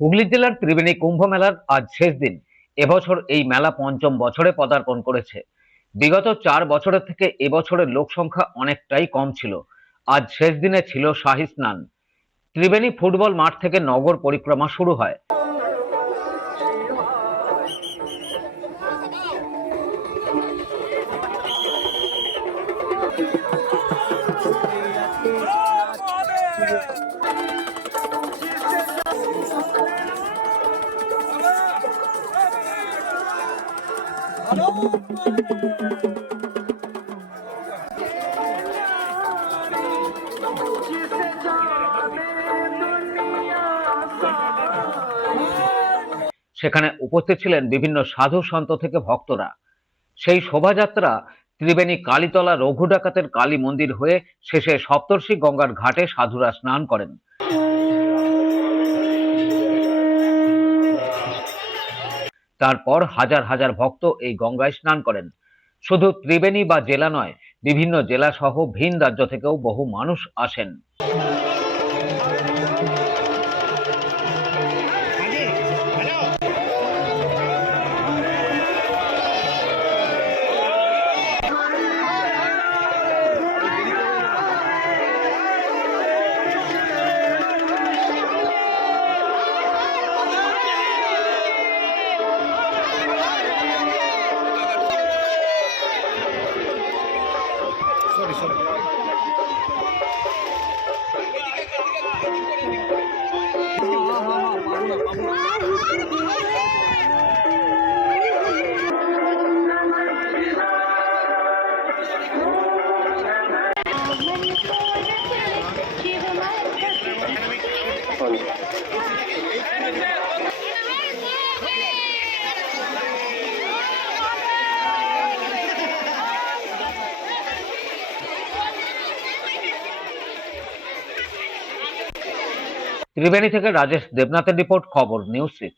হুগলি জেলার ত্রিবেণী কুম্ভ মেলার আজ শেষ দিন। এবছর এই মেলা পঞ্চম বছরে পদার্পণ করেছে। বিগত 4 বছরের থেকে এবছরের লোক সংখ্যা অনেকটাই কম ছিল। আজ শেষ দিনে ছিল শাহী স্নান। ত্রিবেণী ফুটবল মাঠ থেকে নগর পরিক্রমা শুরু হয়। সেখানে উপস্থিত ছিলেন বিভিন্ন সাধু সন্ত থেকে ভক্তরা। সেই শোভাযাত্রা ত্রিবেণী কালীতলা রঘু ডাকাতের কালী মন্দির হয়ে শেষে সপ্তর্ষি গঙ্গার ঘাটে সাধুরা স্নান করেন। তারপর হাজার হাজার ভক্ত এই গঙ্গায় স্নান করেন। শুধু ত্রিবেণী বা জেলা নয়, বিভিন্ন জেলা সহ ভিন রাজ্য থেকেও বহু মানুষ আসেন। ত্রিবেণী থেকে রাজেশ দেবনাথের রিপোর্ট, খবর নিউজ 6।